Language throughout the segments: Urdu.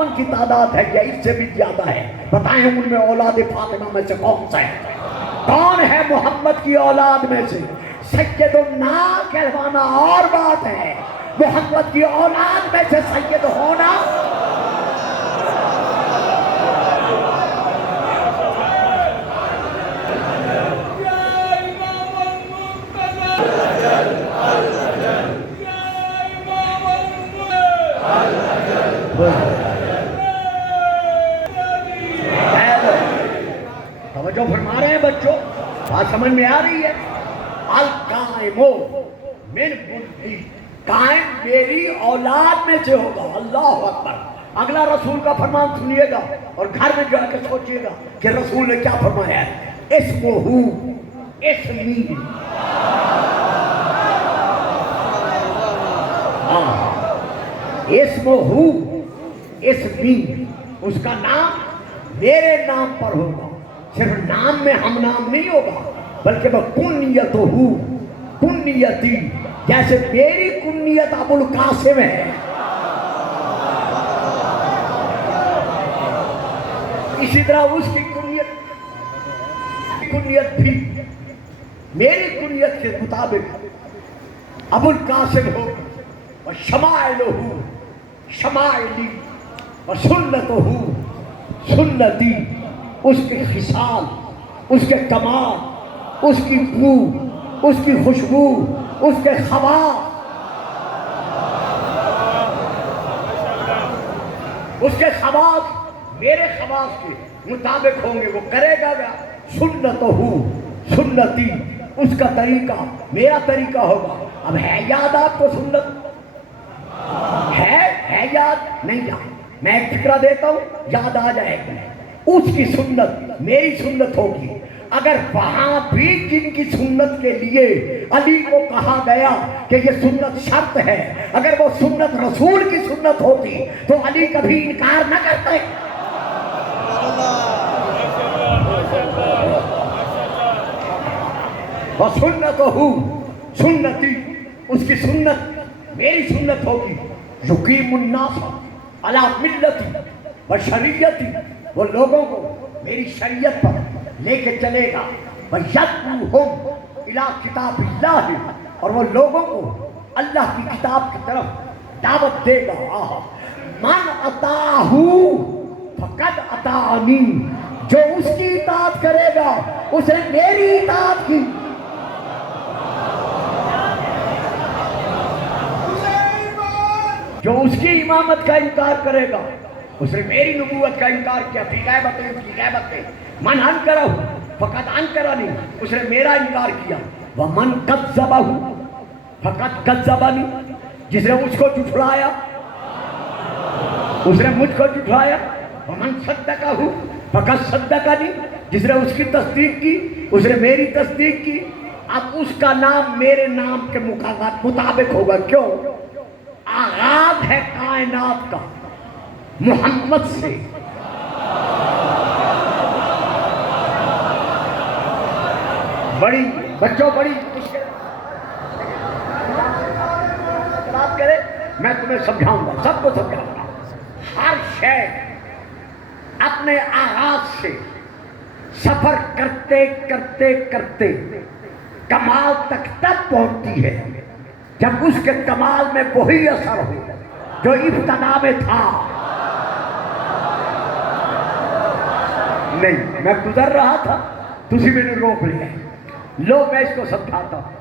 ان کی تعداد ہے یا اس سے بھی زیادہ ہے؟ بتائیں ان میں اولاد فاطمہ میں سے کون سا ہے؟ کون ہے محمد کی اولاد میں سے؟ سید الناس کہلوانا اور بات ہے، محمد کی اولاد میں سے سید ہونا توجہ فرما رہے ہیں بچوں، بات سمجھ میں آ رہی ہے؟ القائم من ملکی، قائم میری اولاد میں سے ہوگا۔ اللہ اکبر۔ اگلا رسول کا فرمان سنیے گا اور گھر میں جا کے سوچیے گا کہ رسول نے کیا فرمایا ہے۔ اسمہ اسمی، اسمہ اسمی، اس کا نام میرے نام پر ہوگا۔ صرف نام میں ہم نام نہیں ہوگا بلکہ وہ کنیت ہو، کنیتی، جیسے میری کنیت ابو القاسم ہے، اسی طرح اس کی کنیت بھی میری کنیت کے مطابق ابو القاسم ہو، وشمائلہ، شمائلی، وسنتہ، سنتی، اس کے خصال، اس کے کمال، اس کی بو، اس کی خوشبو، اس کے خواص، اس کے خواص میرے خواص کے مطابق ہوں گے۔ وہ کرے گا گا سنتہ، سنتی، اس کا طریقہ میرا طریقہ ہوگا۔ اب ہے یاد آپ کو سنت؟ ہے یاد؟ نہیں یاد؟ میں ایک فکرہ دیتا ہوں، یاد آ جائے گا۔ اس کی سنت میری سنت ہوگی۔ اگر وہاں بھی جن کی سنت کے لیے علی کو کہا گیا کہ یہ سنت شرط ہے، اگر وہ سنت رسول کی سنت ہوتی تو علی کبھی انکار نہ کرتے۔ وَسُنَّتُهُ، سنتی، اس کی سنت میری سنت ہوگی۔ یقیم الناس علی ملتی وشریعتی، وہ لوگوں کو میری شریعت پر لے کے چلے گا۔ وَيَدْعُوهُمْ إِلَىٰ كِتَابِ اللَّهِ، اور وہ لوگوں کو اللہ کی کتاب کی طرف دعوت دے گا۔ مَنْ أَطَاعَهُ فَقَدْ أَطَاعَنِي، جو اس کی اطاعت کرے گا اس نے میری اطاعت کی۔ جو اس کی امامت کا انکار کرے گا اس نے میری نبوت کا انکار کیا۔ فی غیبت، اس کی غیبت ہے۔ من انکرہ فقط انکرنی، اس نے میرا انکار کیا۔ ومن کذبہ فقط کذبنی، جس نے اس کو جھٹلایا اس نے مجھ کو جھٹلایا۔ ومن صدقہ فقط صدقنی، جس نے اس کی تصدیق کی اس نے میری تصدیق کی۔ اب اس کا نام میرے نام کے مطابق ہوگا۔ کیوں؟ آغاز ہے کائنات کا محمد سے۔ بڑی بچوں، بڑی مشکل بات کرے، میں تمہیں سمجھاؤں گا، سب کو سمجھاؤں گا۔ ہر شے اپنے آغاز سے سفر کرتے کرتے کرتے کمال تک تب پہنچتی ہے جب اس کے کمال میں وہی اثر ہو جو ابتدا میں تھا۔ نہیں، میں گزر رہا تھا، تسی میں نے روک لیا۔ لو میں اس کو سمجھاتا ہوں۔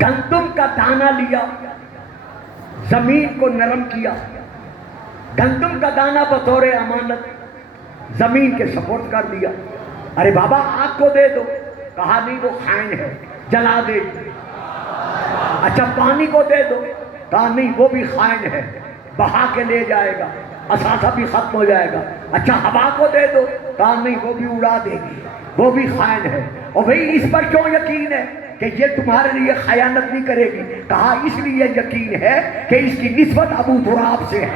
گندم کا دانہ لیا، زمین کو نرم کیا، گندم کا دانہ بطور امانت زمین کے سپورٹ کر دیا۔ ارے بابا آگ کو دے دو، کہا نہیں وہ خائن ہے، جلا دے۔ اچھا پانی کو دے دو، کہا نہیں وہ بھی خائن ہے، بہا کے لے جائے گا، اثاثہ بھی ختم ہو جائے گا۔ اچھا ہوا کو دے دو، کہا نہیں وہ بھی اڑا دے گی، وہ بھی خائن ہے۔ اور بھئی اس پر کیوں یقین ہے کہ یہ تمہارے لیے خیانت نہیں کرے گی؟ کہا اس لیے یقین ہے کہ اس کی نسبت ابو تراب سے ہے۔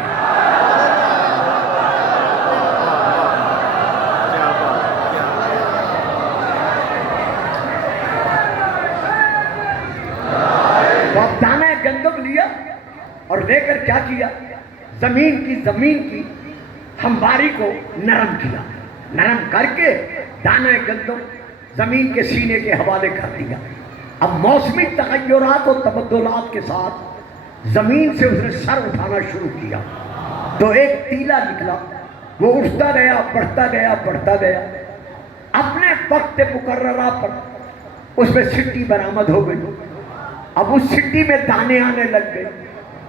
دانہ گندم لیا اور لے کر کیا کیا؟ زمین کی ہمواری کو نرم کیا، نرم کر کے دانہ گندم زمین کے سینے کے حوالے کر دیا۔ اب موسمی تغیرات و تبدلات کے ساتھ زمین سے اس نے سر اٹھانا شروع کیا تو ایک تیلا نکلا، وہ اٹھتا گیا، بڑھتا گیا، اپنے وقت مقررہ پر اس میں سٹی برآمد ہو گئی۔ اب اس سٹی میں دانے آنے لگ گئے۔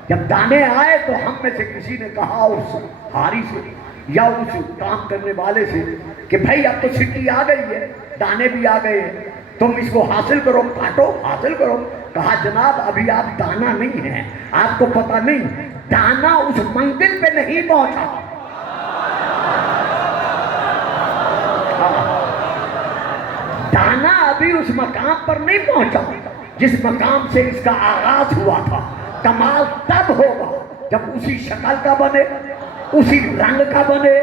جب دانے آئے تو ہم میں سے کسی نے کہا اس ہاری سے یا اس کام کرنے والے سے کہ بھائی اب تو سٹی آ گئی ہے، دانے بھی آ گئے ہیں، تم اس کو حاصل کرو، کاٹو، حاصل کرو۔ کہا جناب ابھی آپ دانا نہیں ہیں، آپ کو پتہ نہیں، دانا اس منزل پہ نہیں پہنچا۔ دانا ابھی اس مقام پر نہیں پہنچا جس مقام سے اس کا آغاز ہوا تھا۔ کمال تب ہوگا جب اسی شکل کا بنے، اسی رنگ کا بنے۔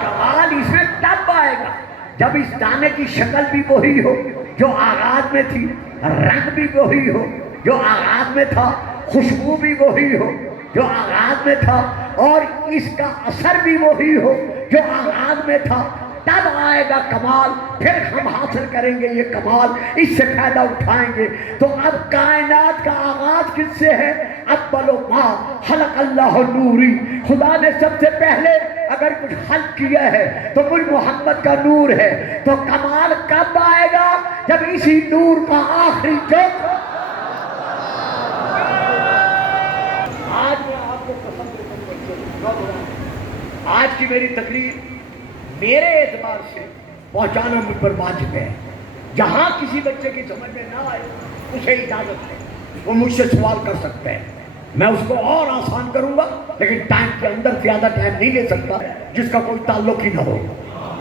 کمال اس میں تب آئے گا جب اس دانے کی شکل بھی وہی ہو جو آغاز میں تھی، رنگ بھی وہی ہو جو آغاز میں تھا، خوشبو بھی وہی ہو جو آغاز میں تھا، اور اس کا اثر بھی وہی ہو جو آغاز میں تھا۔ تب آئے گا کمال، پھر ہم حاصل کریں گے یہ کمال، اس سے فائدہ اٹھائیں گے۔ تو اب کائنات کا آغاز کس سے ہے؟ اول ما خلق اللہ نوری، خدا نے سب سے پہلے اگر کچھ خلق کیا ہے تو مجھ محمد کا نور ہے۔ تو کمال کب آئے گا؟ جب اسی نور کا آخری جز آج کی میری تقریر میرے اعتبار سے پہنچانا مجھ پر واجب ہے۔ جہاں کسی بچے کی سمجھ میں نہ آئے اسے اجازت ہے، وہ مجھ سے سوال کر سکتا ہے، میں اس کو اور آسان کروں گا، لیکن ٹائم کے اندر زیادہ ٹائم نہیں لے سکتا جس کا کوئی تعلق ہی نہ ہو،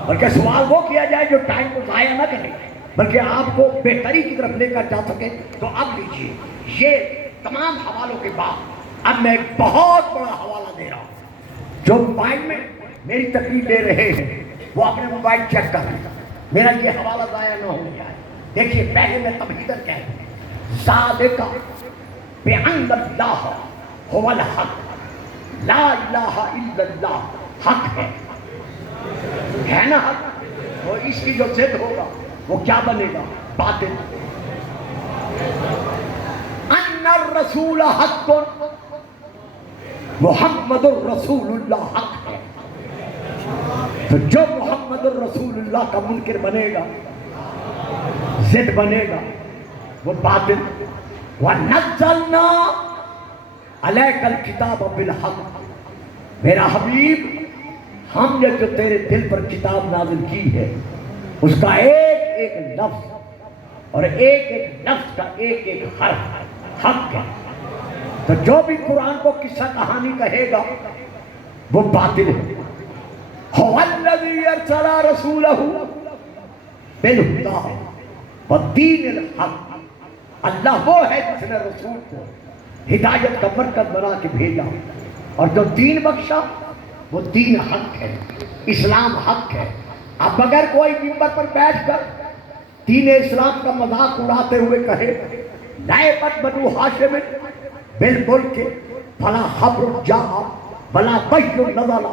بلکہ سوال وہ کیا جائے جو ٹائم کو ضائع نہ کرے بلکہ آپ کو بہتری کی طرف لے کر جا سکے۔ تو اب لیجیے، یہ تمام حوالوں کے بعد اب میں ایک بہت بڑا حوالہ دے رہا ہوں۔ جو موبائل میں میری تقریر لے رہے ہیں وہ اپنے موبائل چیک کر لیں، میرا یہ حوالہ ضائع نہ ہو جائے۔ دیکھیے پہلے میں تمہیدن کہہ دوں، ذالک بأن اللہ هو الحق، لا الہ الا اللہ حق ہے نا حق؟ تو اس کی جو ضد ہوگا وہ کیا بنے گا؟ باطل۔ ان الرسول حق، محمد الرسول اللہ حق ہے۔ تو جو محمد الرسول اللہ کا منکر بنے گا، ضد بنے گا، وہ باطل۔ وَنَزَّلْنَا عَلَيْكَ الْكِتَابَ بِالْحَقِّ، میرا حبیب ہم نے جو تیرے دل پر کتاب نازل کی ہے اس کا ایک ایک لفظ اور ایک ایک لفظ کا ایک ایک حرف حق ہے۔ تو جو بھی قرآن کو قصہ کہانی کہے گا وہ باطل ہے۔ هو الذی ارسل رسولہ بالہدی والدین الحق، اللہ وہ ہے جس نے رسول کو ہدایت کا مرکز بنا کے بھیجا اور جو دین بخشا وہ دین حق ہے، اسلام حق ہے۔ اب اگر کوئی منبر پر بیٹھ کر دین اسلام کا مذاق اڑاتے ہوئے کہے لعبت بنو ہاشم بالملک فلا خبر جاء بلا بشر نزل،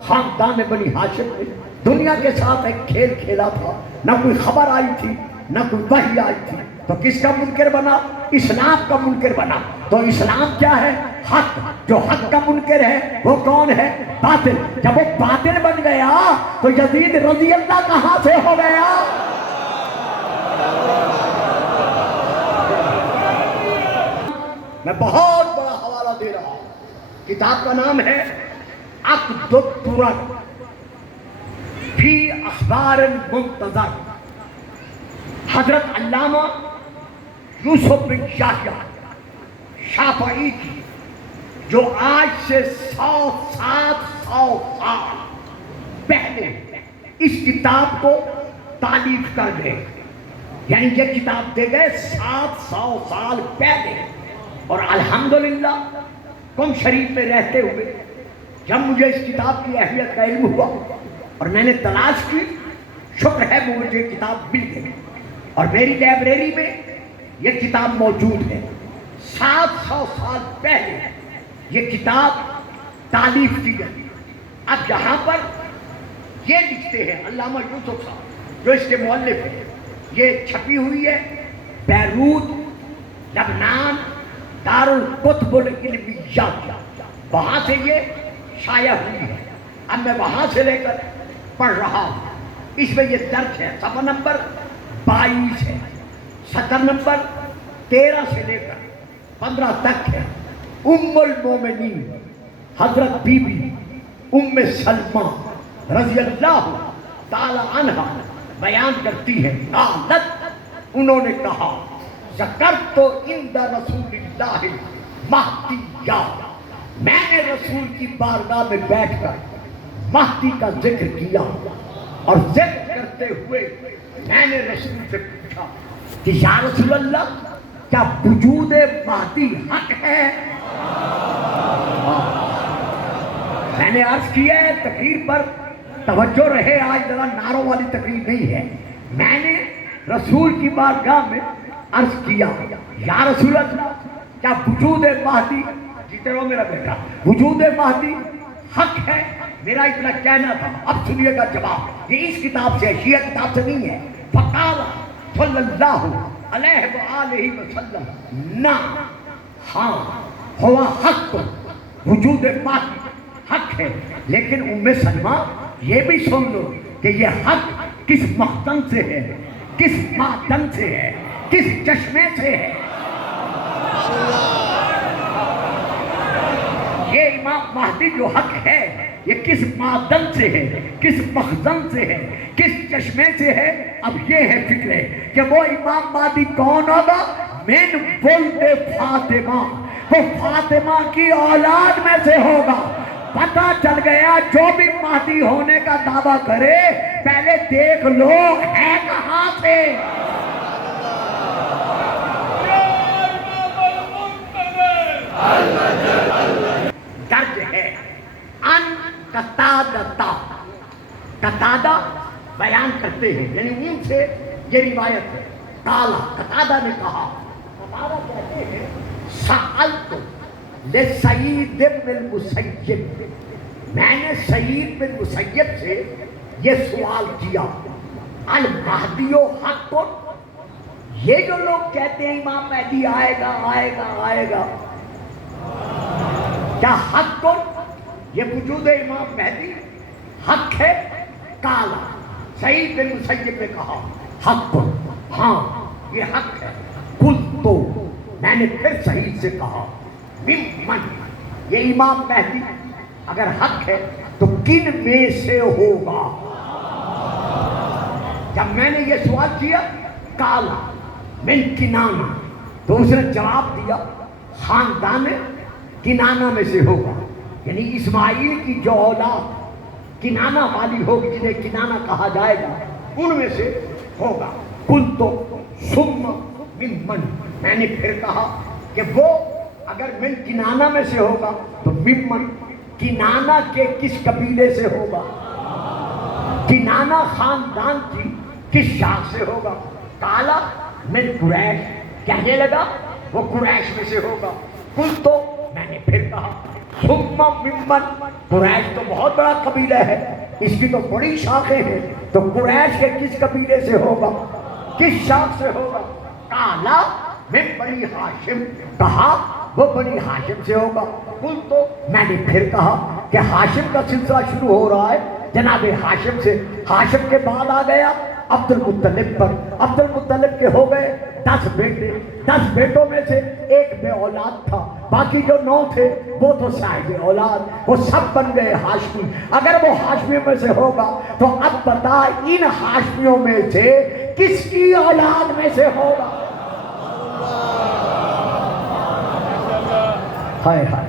خاندان بنی ہاشم نے دنیا کے ساتھ ایک کھیل کھیلا تھا، نہ کوئی خبر آئی تھی نہ کوئی وحی آئی تھی، تو کس کا منکر بنا؟ اسلام کا منکر بنا۔ تو اسلام کیا ہے؟ حق۔ جو حق کا منکر ہے وہ کون ہے؟ باطل۔ جب وہ باطل بن گیا تو یزید رضی اللہ کہاں سے ہو گیا؟ میں بہت بڑا حوالہ دے رہا ہوں، کتاب کا نام ہے عقد الدرر فی اخبار المنتظر، حضرت علامہ یوسف بن یحییٰ شافعی کی، جو آج سے 700 سال پہلے اس کتاب کو تالیف کر گئے، یعنی یہ کتاب دے گئے 700 سال پہلے۔ اور الحمدللہ قم شریف میں رہتے ہوئے جب مجھے اس کتاب کی اہمیت کا علم ہوا اور میں نے تلاش کی، شکر ہے مجھے کتاب مل گئی اور میری لائبریری میں یہ کتاب موجود ہے۔ 700 سال پہلے یہ کتاب تالیف کی گئی. اب یہاں پر یہ لکھتے ہیں علامہ یوسف صاحب جو اس کے مؤلف ہیں, یہ چھپی ہوئی ہے بیروت لبنان دارالکتب العلمیات, وہاں سے یہ شائع ہوئی ہے. اب میں وہاں سے لے کر پڑھ رہا ہوں. اس میں یہ درج ہے, صفحہ نمبر 22 ہے, سطر نمبر 13 سے لے کر 15 تک ہے. ام المومنین حضرت بی بی ام سلمہ رضی اللہ تعالی عنہ بیان کرتی ہے, قالت, انہوں نے کہا, ذکرت عند رسول اللہ مہدیہ, میں نے رسول کی بارگاہ میں بیٹھ کر مہدی کا ذکر کیا, اور ذکر کرتے ہوئے میں نے رسول سے پوچھا کہ یا رسول اللہ, کیا وجود مہدی حق ہے؟ میں نے عرض کیا ہے, تقریر پر توجہ رہے, آج ذرا نعروں والی تقریر نہیں ہے. میں نے رسول کی بارگاہ میں عرض کیا, یا رسول اللہ, کیا وجود مہدی, جیتے رہو میرا بیٹا, وجود مہدی حق ہے؟ میرا اتنا کہنا تھا. اب سنیے گا جواب, یہ اس کتاب سے ہے, شیعہ کتاب سے نہیں ہے. فقال صلی اللہ علیہ وآلہ وسلم, نا, ہاں, ہوا حق, وجود مہدی حق ہے, لیکن ام سلمہ یہ بھی سن لو کہ یہ حق کس مخزن سے ہے, کس معدن سے ہے, کس چشمے سے ہے. یہ امام مہدی جو حق ہے یہ کس معدن سے ہے, کس مخزن سے ہے, کس چشمے سے ہے. اب یہ ہے فکر کہ وہ امام مہدی کون ہوگا؟ من ولد فاطمہ, وہ فاطمہ کی اولاد میں سے ہوگا. پتہ چل گیا, جو بھی مہدی ہونے کا دعویٰ کرے پہلے دیکھ لو ہے کہاں سے. درج ہے ان قتادہ, قتادہ بیان کرتے ہیں, یعنی ان سے یہ روایت ہے. قال, قتادہ نے کہا, قتادہ کہتے ہیں, سألت لسعید بن المسیب, میں نے سعید بن مسیب سے یہ سوال کیا, المہدی حق, یہ جو لوگ کہتے ہیں امام مہدی آئے گا آئے گا آئے گا, کیا حق کو, یہ وجود امام مہدی حق ہے؟ کالا, سعید بن مسیب نے کہا, حق کو, ہاں یہ حق ہے. قلت, تو میں نے پھر سعید سے کہا, ممن, یہ امام مہدی اگر حق ہے تو کن میں سے ہوگا؟ جب میں نے یہ سوال کیا, کالا من کنانہ, تو اس نے جواب دیا, خاندان کنانہ میں سے ہوگا, یعنی اسماعیل کی جو اولاد کنانہ والی ہوگی, جنہیں کنانہ کہا جائے گا, ان میں سے ہوگا. قلت ثم ممن, میں نے پھر کہا کہ وہ اگر من کنانہ میں سے ہوگا تو ممن, کنانہ کے کس قبیلے سے ہوگا, کنانہ خاندان کی کس شاخ سے ہوگا. کالا من قریش, کہنے لگا وہ قریش میں سے ہوگا. قلت, تو میں نے پھر کہا, ثم ممن, قریش تو بہت بڑا قبیلہ ہے, اس کی تو بڑی شاخیں ہیں, تو قریش کے کس قبیلے سے ہوگا, کس شاخ سے ہوگا. کالا من بنی ہاشم, کہا وہ بنی ہاشم سے ہوگا. قلت, تو میں نے پھر کہا کہ ہاشم کا سلسلہ شروع ہو رہا ہے جناب ہاشم سے, ہاشم کے بعد آ گیا عبد المطلب پر, عبد المطلب کے ہو گئے 10 بیٹے, 10 بیٹوں میں سے ایک بے اولاد تھا, باقی جو 9 تھے وہ تو صاحب اولاد, وہ سب بن گئے ہاشمی. اگر وہ ہاشمیوں میں سے ہوگا تو اب بتا ان ہاشمیوں میں سے کس کی اولاد میں سے ہوگا. ہائے ہائے.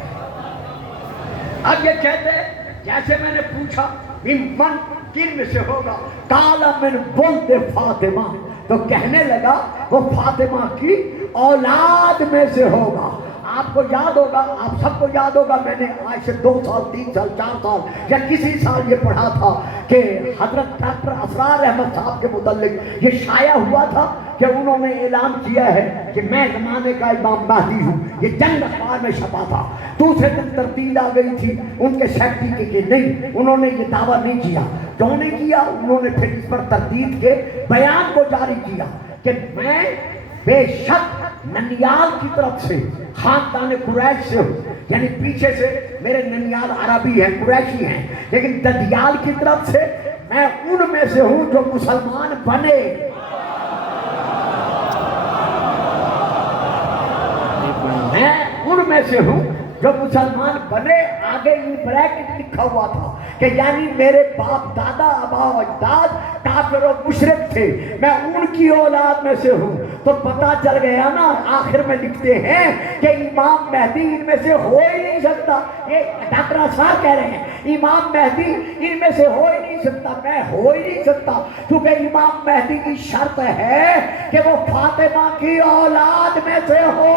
اب یہ کہتے جیسے میں نے پوچھا من کن میں سے ہوگا, کالا من ولد فاطمہ, تو کہنے لگا وہ فاطمہ کی اولاد میں سے ہوگا. آپ کو یاد ہوگا، آپ سب کو یاد ہوگا، میں نے آج سے 2 سال 3 سال 4 سال یا کسی سال یہ پڑھا تھا کہ حضرت ڈاکٹر اسرار احمد صاحب کے متعلق یہ شائع ہوا تھا کہ انہوں نے اعلان کیا ہے کہ میں زمانے کا امام مہدی ہوں. یہ جنگ اخبار میں چھپا تھا. دوسرے دن ترتیب آ گئی تھی ان کے سیکٹری کی کہ نہیں، انہوں نے یہ دعویٰ نہیں کیا. کیوں نہیں کیا؟ انہوں نے پھر اس پر تردید کے بیان کو جاری کیا کہ میں بے شک ننیال کی طرف سے خاندان قریش سے ہوں، یعنی پیچھے سے میرے ننیال عربی ہیں، قریشی ہیں، لیکن ددیال کی طرف سے میں ان میں سے ہوں جو مسلمان بنے. میں ان میں سے ہوں جو مسلمان بنے. آگے یہ بریکٹ لکھا ہوا تھا کہ یعنی میرے باپ دادا آبا و اجداد کافر و مشرک تھے، میں ان کی اولاد میں سے ہوں. تو پتہ چل گیا نا. آخر میں لکھتے ہیں کہ امام مہدی ان میں سے ہو ہی نہیں سکتا. یہ ڈاکٹر اسرار کہہ رہے ہیں امام مہدی ان میں سے ہو ہی نہیں سکتا، میں ہو ہی نہیں سکتا، کیونکہ امام مہدی کی شرط ہے کہ وہ فاطمہ کی اولاد میں سے ہو.